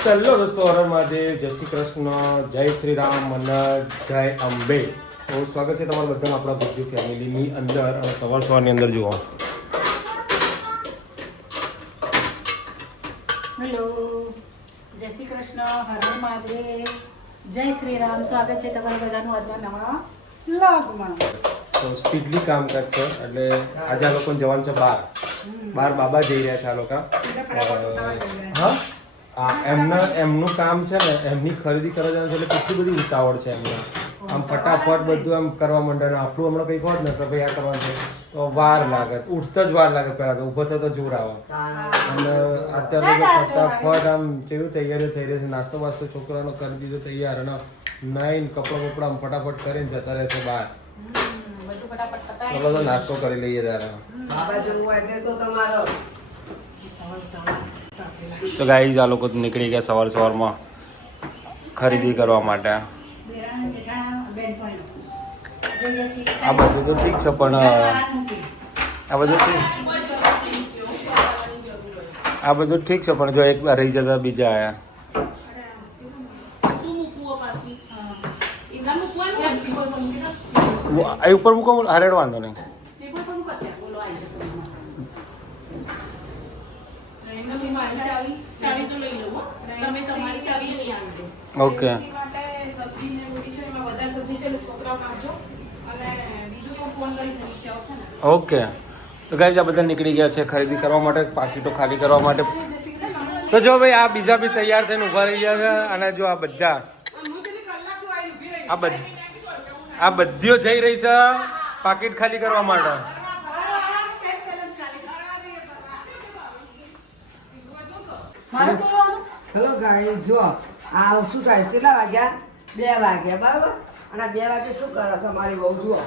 ચલો દોસ્તો, હર મહાદેવ, જય શ્રી કૃષ્ણ, જય શ્રી રામ અને જય અંબે. તો સ્વાગત છે તમારું બધાનું આપણા ગુજ્જુ ફેમિલીની અંદર. અને સવારની અંદર જુઓ, હેલો, જય શ્રી કૃષ્ણ, હર મહાદેવ, જય શ્રી રામ. સ્વાગત છે તમારા બધાનું આજના નવા વ્લોગમાં. તો સ્પીડલી કામકાજ છે એટલે આજે આ લોકોને જવાનું છે બહાર બાબા જઈ રહ્યા છે આ લોકો. હા, એમનું કામ છે ને, એમની ખરીદી કરવા જવાનું છે એટલે કેટલી બધી ઉતાવળ છે એમને. આમ ફટાફટ બધું આમ કરવા માંડે ને આપણું હમણાં કંઈક હોત ને તો ભાઈ આ કરવાનું છે તો વાર લાગે, ઉઠતા જ વાર લાગે. પહેલાં તો ઊભો થતો જોર આવે. અને અત્યારે તો ફટાફટ આમ કેવી તૈયારી થઈ રહી છે, નાસ્તો વાસ્તો છોકરાનો કરી દીધો તૈયાર, અને નાઈને કપડાં બપડા આમ ફટાફટ કરીને જતા રહેશે બહાર. ચલો તો નાસ્તો કરી લઈએ તારે. તો ગાઈઝ આ લોકો નીકળી ગયા સવારમાં ખરીદી કરવા માટે. આ બધું તો ઠીક છે પણ આ બધું ઠીક છે પણ જો એક વાર રહી જતા બીજા આયા. એ ઉપર મૂકો, હરેડ વાંધો નહીં. Okay, okay. તો ગાઈઝ આ બધા નીકળી ગયા છે ખરીદી કરવા માટે, પાકીટો ખાલી કરવા માટે. તો જો ભાઈ આ બીજા બી તૈયાર થઈને ઊભા રહી ગયા છે. અને જો આ બધા આ બધીઓ જઈ રહી છે પાકીટ ખાલી કરવા માટે. હેલો ગાઈસ, જો આ શું થાય, કેટલા વાગ્યા? 2 વાગ્યા, બરાબર. અને 2 વાગે શું કરે છે મારી બહુ? જુઓ,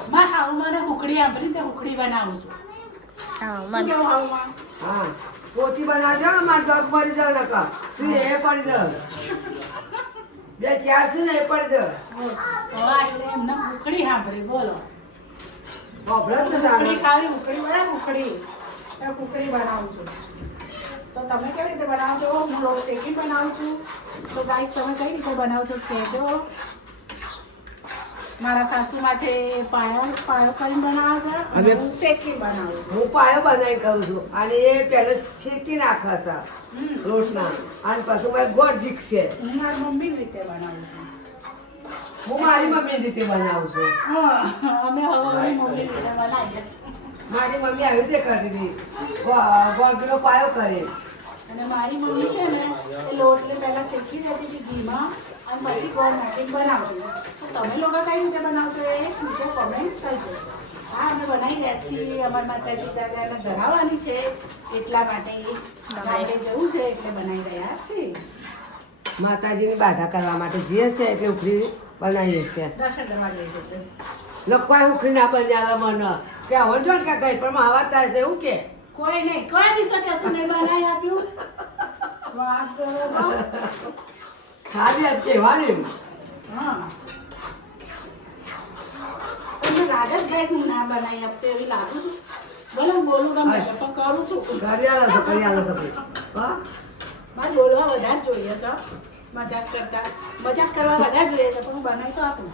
મને હુકડી આપી, તે હુકડી બનાવું છું. હા, પોતી બનાવજો ને, મારે દસ પડી જાવ ને કા સી એ પડી જાવ, 2 4 છે ને એ પડી જાવ. એટલે એમને હુકડી સાંભળી, બોલો. બબડત ને હુકડી ખાવી, હુકડી બનાવ, હુકડી બનાવું છું. તો તમે કેવી રીતે બનાવો છો? હું લોટ શેકી બનાવું છું. તો ગાઈસ, તમે કઈ રીતે બનાવો છો કહેજો. મારા સાસુમાં છે પાયો કરીને બનાવે છે અને હું શેકી બનાવું છું. હું પાયો બનાવી કરું છું અને એ પહેલે શેકી નાખે છે લોટના, અને પછી મારે ગોળ જીકશે. હું મારી મમ્મીની રીતે બનાવું છું. હું મારી મમ્મી રીતે બનાવું છું. હા, અમે હવે મારી મમ્મીની રીતે બનાવીએ છીએ. મારી મમ્મી આવી રીતે કરતી હતી, ગોળનો પાયો કરે. અને મારી મમ્મી છે ને એ લોટને પહેલા શેકી દેતી હતી ઘીમાં, અને પછી ગોળ નાખીને બનાવતી. તો તમે લોકો કઈ રીતે બનાવશો એ નીચે કમેન્ટ કરજો. હા, અમે બનાવી રહ્યા છીએ. અમારી માતાજી દાદાને ધરાવવાની છે એટલા માટે ગાયને જવું છે એટલે બનાવી રહ્યા છીએ. માતાજીની બાધા કરવા માટે જે છે એટલે ઉખડી બનાવીએ છીએ. દર્શન કરવા જઈએ છીએ. લોકોએ ઉખડી ના બનાવે મને કે હવે જો કે કઈ પણ આવા થાય છે એવું કે કોઈ નહીં, કોઈ દિવસે કશું નહીં બનાવી આપ્યું. વાત કરો તો. ખાલી આજ કહેવાની. હા, તમને લાગે જ ગાઈસ હું ના બનાવી આપતે એવી લાગુ છું. ભલે હું બોલું ગમે છે પણ કરું છું. કરી આલો છો હા. મારે બોલવા વધારે જ જોઈએ છે, મજાક કરવા વધારે જોઈએ છે, પણ હું બનાવી તો આપું.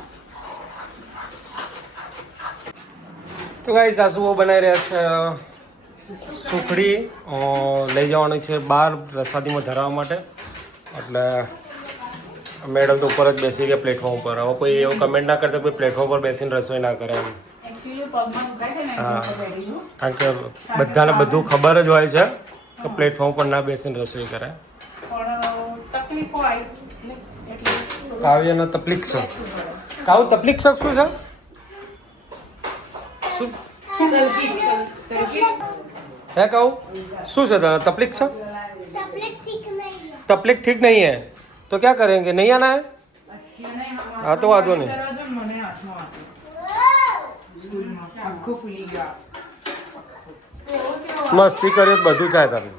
તો ગાઈસ સાસુઓ બનાવી રહ્યા છે સુખડી, લઈ જવાની છે બહાર પ્રસાદીમાં ધરાવવા માટે. એટલે મેડમ તો ઉપર જ બેસી ગયા પ્લેટફોર્મ ઉપર. હવે કોઈ એવો કમેન્ટ ના કરતા કોઈ પ્લેટફોર્મ પર બેસીને રસોઈ ના કરે એમ. એકચ્યુઅલી પગમાં દુખાય છે ને હા, એટલે બેઠી છું. કારણ કે બધાને બધું ખબર જ હોય છે કે પ્લેટફોર્મ પર ના બેસીને રસોઈ કરે. પણ તકલીફ હોય એટલે કાવ્યનો તકલીફ છે. કાવ તકલીફ છે શું છે? શું હે કહું શું છે તને तकलीफ છે? तकलीफ ठीक नहीं है तो क्या करेंगे? नहीं आना है? हाँ तो वादो नहीं. મસ્તી કરે બધું થાય તમે.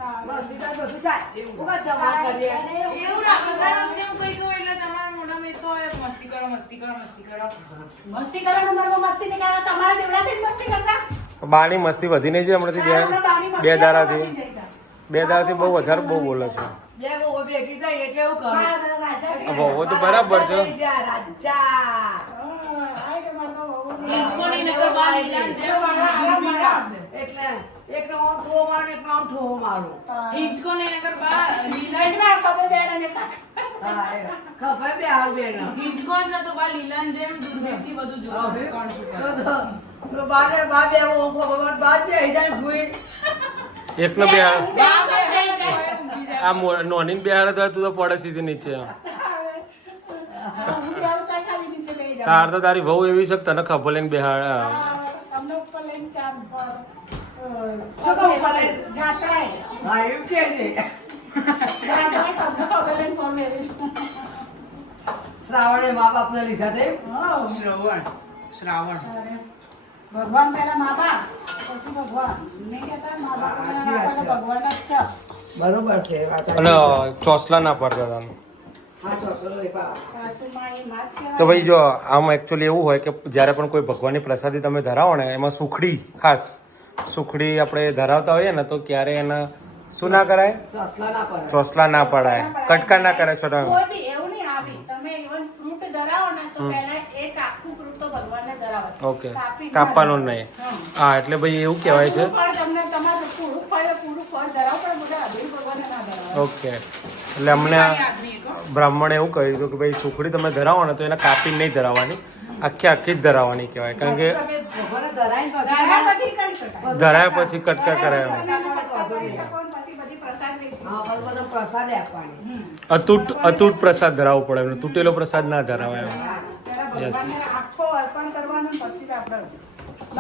મસ્તી કરવાનું મારું મસ્તી નહીં કરતા, તમારા જેવડાથી જ મસ્તી કરતા. બાની મસ્તી વધી નહીં છે હમણાંથી બે દાડાથી બહુ વધારે બહુ બોલે છે. બે બહુ ભેગી થઈ એટલે એવું કરું રાજા છે. વહુ તો બરાબર છે. રાજા આય કે મારો બહુ હિંચકોની નકર બા લીલાને જેમ દૂરબીન રાખશે. એટલે એકનો આમ ઠો મારું એકનો આમ ઠો મારું હિંચકોની નકર બા લીલા લાઈટમાં ખબર બેડા ને હા એ ખબર બે હાલ બેન હિંચકો જ નતો બા લીલાને જેમ દૂરબીનથી બધું જોવે કોણ શું કરે. તો બારે બા બે ઓંખો ભગવાન બાદ બે હિદાય ભૂઈ એકનો બે બા બે હેલે તો હવે ઊંઘી જાય. આ નોની બેહાડે તો તું તો પડે સીધી નીચે તાર તો તારી વહુ એવી છે કે તને ખબર લઈને બેહાડે તમને ઉપર લઈને ચામ પર શું કહું ભલે? જાત્રાએ હા એમ કે છે જાત્રાએ તમને ખબર લઈને પર મેરેજ શ્રાવણે મા બાપને લીધા તે શ્રાવણ ભગવાન પહેલા મા બાપ પછી ભગવાન નહીં કહેતા મા બાપ સાચી વાત છે. ભગવાન જ છે બરોબર છે વાત અને ચોસલા ના પડતા તને હા ચોસલો લઈ પા સાસુમાં એ માં જ કહેવાય. તો ભાઈ જો આમ એકચ્યુઅલી એવું હોય કે જ્યારે પણ કોઈ ભગવાનની પ્રસાદી તમે ધરાવો ને એમાં સુખડી ખાસ સુખડી આપણે ધરાવતા હોઈએ ને તો ક્યારે એના શું ના કરાય ચોસલા ના પડે ચોસલા ના પડાય કટકા ના કરે છો તમે કોઈ બી એવું નહીં આવી તમે ઇવન ફ્રૂટ ધરાવો ને તો પહેલા એક આખું ફ્રૂટ તો ભગવાનને ધરાવો. ઓકે કાપી ના કાપવાનું ધરાવો. નહીં હા. હા એટલે ભાઈ એવું કહેવાય છે પૂરું ફળ તમને તમારું પૂરું ફળ ધરાવો પણ બધા અભિલ ભગવાનને ના ધરાવો. ઓકે એટલે અમને આદમી કો બ્રાહ્મણે એવું કહ્યું હતું કે ભાઈ સુખડી તમે ધરાવો ને તો એને કાપીને નહીં ધરાવવાની આખી જ ધરાવવાની કહેવાય કારણ કે તમે ભગવાનને ધરાઈને ધરાવ્યા પછી કરી શકાય. ધરાયા પછી કટકા કરાય કરી શકો ને પછી બધી પ્રસાદ વેચી હા પણ બધો પ્રસાદે આપવાની અતૂટ પ્રસાદ ધરાવવો પડે એમને તૂટેલો પ્રસાદ ના ધરાવાય એમ ત્યારે ભગવાનને આખો અર્પણ કરવાનું ને પછી જ આપણે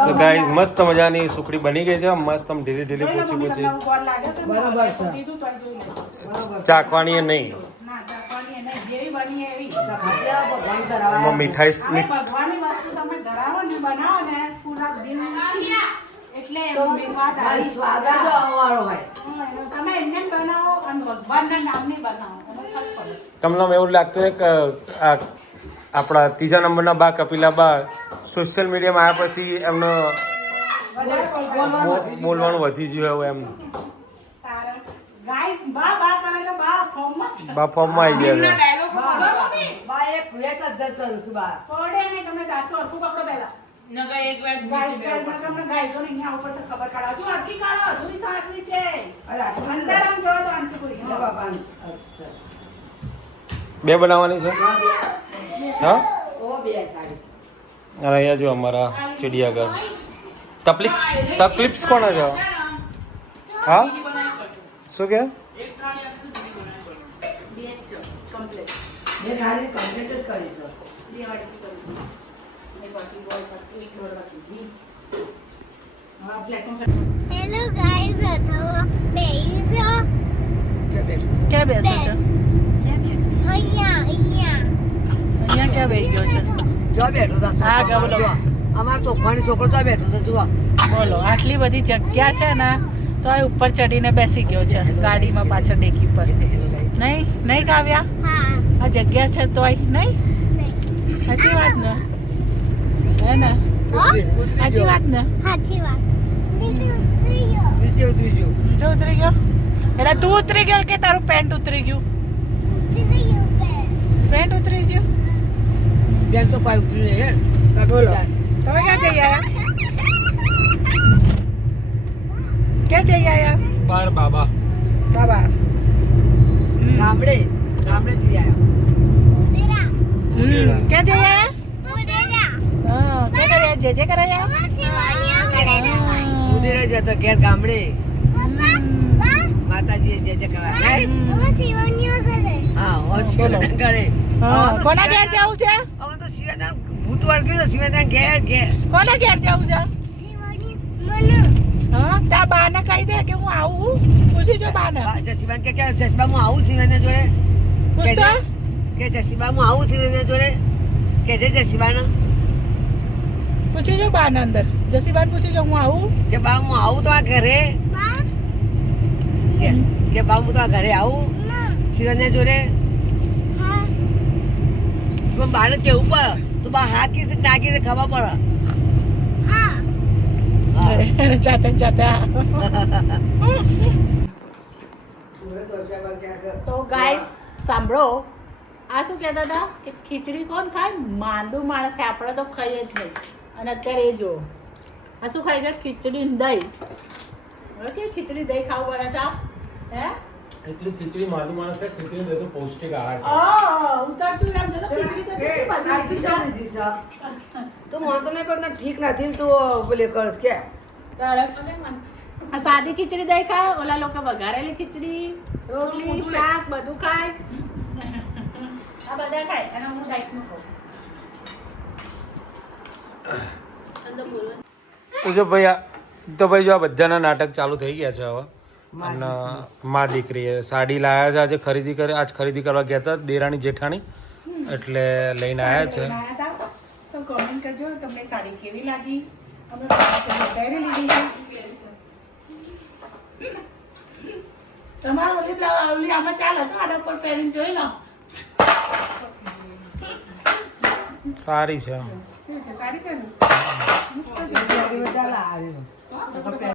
તો ગાઈઝ મસ્ત મજાની સુખડી બની ગઈ છે મસ્ત આમ ઢીલી ઢીલી જોઈ લો પૂછી મમ્મી, પૂછી તમને ગોળ લાગે છે ને? બરાબર છે. કીધું તો જોઈ લો. બરોબર ચાખવાની એ નહીં ના ચાખવાની એ નહીં. જેવી બની એવી ખાધ્યા ભગવાન એમાં ધરાવાયા મીઠાઈ હવે ભગવાનની વસ્તુ તમે ધરાવો ને બનાવો ને પૂરા દિલથી એટલે તો એનો સ્વાદ આવી સ્વાદ જ આવવાનો હોય તમે એમને બનાવો અને ભગવાનના નામની બનાવો તમે ફરક પડે. તમને આમ એવું લાગતું હોય કે આ આપણા ત્રીજા નંબરના બા કપિલા બા સોશિયલ મીડિયામાં આવ્યા પછી એમનો વધારે બોલવાનું બોલવાનું વધી ગયું એવું એમ તારે ગાઈસ બા બા કરે તો બા ફોર્મમાં છે. બા ફોર્મમાં આવી ગયા છે ડાયલોગ બોલો મમ્મી. બા એક જ ચલશું બા પડે ને તમે દાસો હરખું પકડો પહેલા. નકર એક વાત ગાઈસ બીજી બે ગાઈસ તમને ગાઈસોને અહીંયા ઉપર છે ખબર કાઢો. હજુ અડધી કાઢો, હજુની સાસરી છે. અરે આટલું અંદર આમ જોવો તો આંસુપુરી. લે બાપા અચ્છા બે બનાવવાની છે હા ઓ બે તારી અને અહીંયા જો અમારા ચિડિયાઘર તકલીફ કોણ છે હા બીજી બનાવી કરજો. શું કે એક થાળી આપી તો બીજી બનાવી કરજો. બે જ છે, complete. બે થાળી કમ્પ્લીટ જ કરીશું બે વાટકી કરી. એક વાટકી ગોળ વાટકી, એક ગોળ વાટકી ઘી. હા, પ્લેટમાં હેલો ગાઈઝ અથવા બેઈઝ ક્યાં બેસે છે અહીંયા અહીંયા ક્યાં બેસી ગયો છે જો બેઠો તા હા, છોકરો. બોલો. જો, અમારો તોફાની છોકરો તો બેઠો છે જુઓ બોલો આટલી બધી જગ્યા છે ને તો આ ઉપર ચડીને બેસી ગયો છે ગાડીમાં પાછળ ડેકી પર નહીં નહીં કાવ્યા હા આ જગ્યા છે તોય નહીં સાચી વાત ને હે ને સાચી વાત ને સાચી વાત ત્રીજું ત્રીજું જો ઉતરી ગયો એટલે તું ઉતરી ગયો કે તારું પેન્ટ ઉતરી ગયું પેન્ટ ઉતરી ગયું બેન તો પાઈ ઉતરી રહી હે બોલો. તમે ક્યાં જઈ આયા ક્યાં જઈ આયા બાર બાબા બાબા ગામડે ગામડે જઈ આવ્યા ક્યાં જઈ આયા હા ક્યાં કર્યા જે કરાયા ઉદીરે જતો ઘેર ગામડે માતાજી જે કરવા હા શિવદાન કરે કોના ઘેર જવું છે હવે તો શિવદાન ભૂત વળગ્યું છે શિવદાન ઘેર ઘેર કોના ઘેર જવું છે હા તા બાને કહી દે કે હું આવું પૂછી જો બાને જસીબાન કે જસીબા હું આવું શિવને જોડે પૂછતો કે જસીબા હું આવું શિવને જોડે કે જે જસીબાને પૂછી જો બાને અંદર જસીબાન પૂછી જો હું આવું કે બા હું આવું તો આ ઘરે કે બા હું તો આ ઘરે આવું શિવને જોડે પણ બાને કેવું પડે તો બા હા કીધું ના કીધું ખબર પડે હા જાતે જાતે તું એ તો તો ગાઈસ સાંભળો, આ શું કહેતા હતા કે ખીચડી કોણ ખાય? માંદું માણસ ખાય, આપણે તો ખાઈએ જ નહીં. અને અત્યારે એ જો આ શું ખાય છે? ખીચડી ને દહીં. ઓકે, ખીચડી દહીં ખાવું પડે છે હે? એટલી ખીચડી માનું માણસ ખાય, ખીચડી દે તો પૌષ્ટિક આહાર છે. ઉતરતું એમ છે તો ખીચડી તો કેટલી બધી આટલી લીધી ચાલી છે. દીધી છે. તું મને તો નહીં પણ ઠીક નથી ને તું બોલે કરસ કે તારે આ સાદી ખીચડી દહીં ખાય, ઓલા લોકો વઘારેલી ખીચડી, રોટલી, શાક બધું ખાય. આ બધા ખાય અને હું ડાયટનું ખાઉં. તો જો ભાઈ જો આ બધાના નાટક ચાલુ થઈ ગયા છે હવે. અને મા દીકરીએ સાડી લાયા છે આજે ખરીદી કરી, આજ ખરીદી કરવા ગયા હતા દેરાણી જેઠાણી, એટલે લઈને આવ્યા છે. બનાયા હતા. તો કમેન્ટ કરજો તમને સાડી કેવી લાગી. અમે પહેરી લીધી છે. તમારો ઓલી આમાં ચાલ હતો, આના પર પહેરીને જોઈ લો. સારી છે એમ. કેવી છે? સારી છે ને? મસ્ત છે. ચાલ આવ્યું